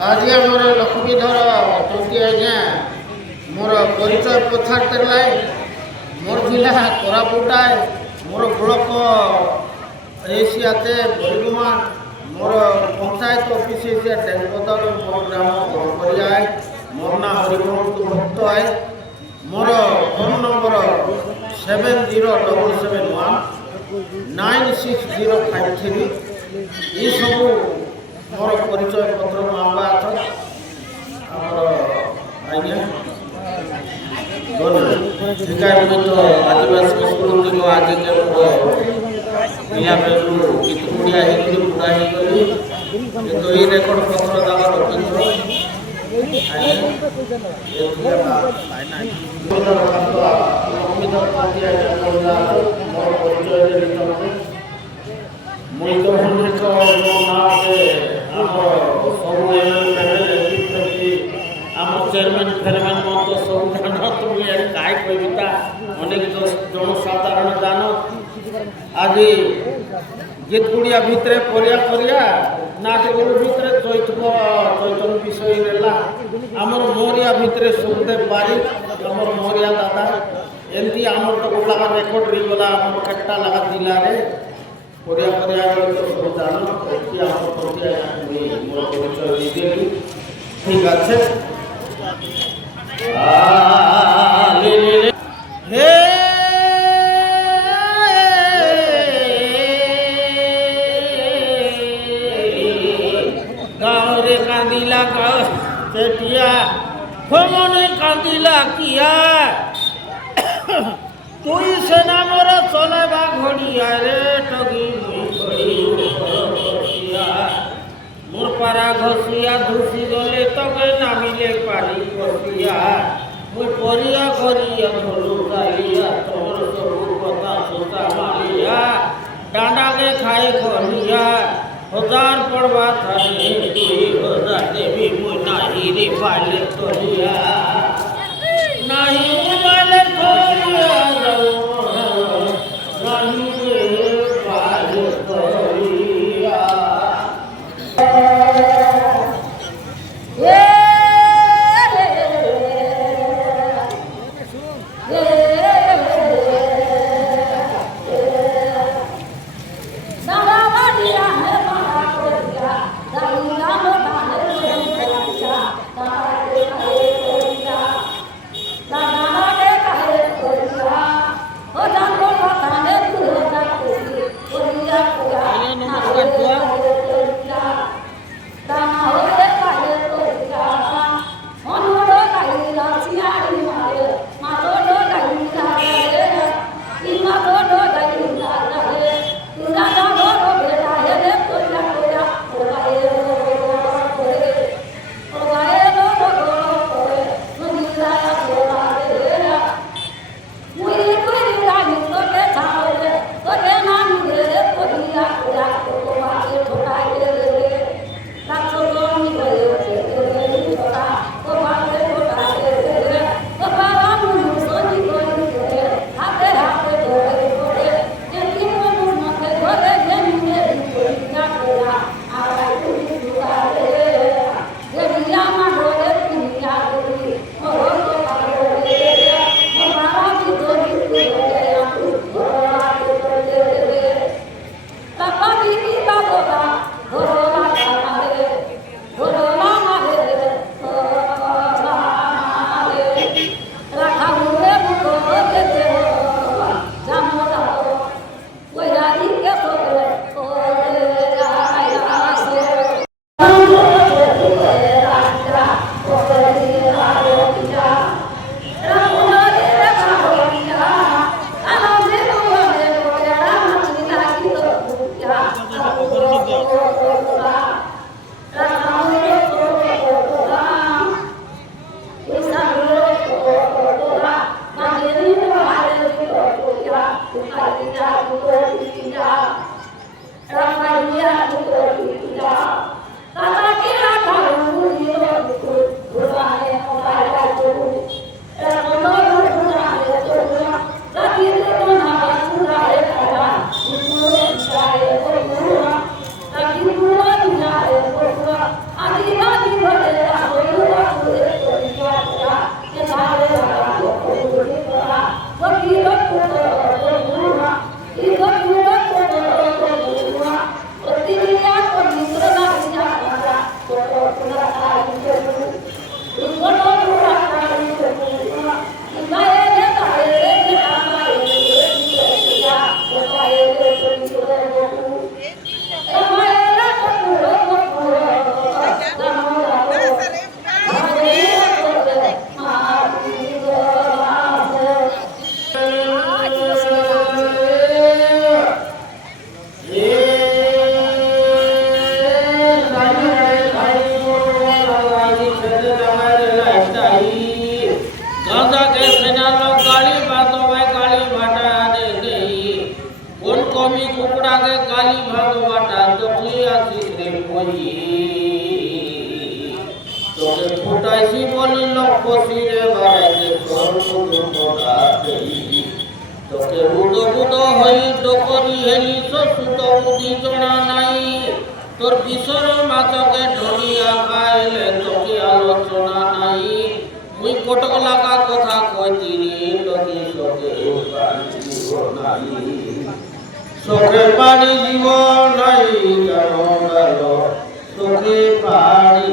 आज मोर लक्ष्मीधर तुमकी आज्ञा मोर परिचय पछाड़ मोर जिला कोरापुटाए मोर ब्लॉक एशियाते बरगुमा मोर पंचायत ऑफिस एशिया टेंपदल मोर ग्राम गड़करिया मोर ना हरिभक्त भक्त आए मोर फोन नंबर 7077196053 ये सब मोर परिचय पत्र मांगा था आज्ञा तो आदिवासी स्कूल आज के पिला बेलू गीत गुड़िया पूरा तो ये रेकर्ड पत्र दावा रखी चेयरमैन फेरमैन मत सब जान तुम्हें काय कहता अनेक जनसाधारण जान आज गीत गुड़िया भितर परिया नाटक भितर चैतन विषय रहा आमर मोरिया भितर सुखदेव बारिक आमर मोरिया दादा एमती आमर तो लगा रेकर्ड रहीगला आम केटा लगा जिले में परिया सब जान परिचय ठीक अच्छे हे गाँव रे कांदिला चेटिया हमने कांदिला किया तुई सेना मोर चलेबा घड़िया रे टगी मोर पारा घसिया धुसी गले तके नामिले पानी बसिया मुई परिया करिया भलु गालिया तोर सब कथा सोता मालिया डांडा के खाए करिया हजार पड़वा थाने 2000 देवी मुई नाही रे पाले तोरिया नाही पाले तोरिया नाही रे पाले तोरिया ফুটাইছি বলি লক্ষ্য শিরে বাড়াইতে তোকে বুদ বুদ হই ডকরি হেলি সুত বুদ্ধি জনা নাই তোর বিশ্বর মাছকে ঢলিয়া খাইলে তোকে আলোচনা নাই মুই কটক লাগা কথা কইতিনি লোকে লোকে চোখে পানি জীব নাই চোখে পানি জীব নাই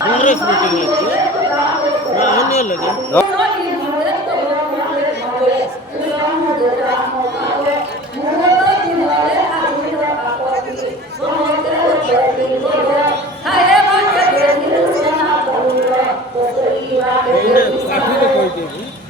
कांग्रेस मीटिंग अन्य लगे काठी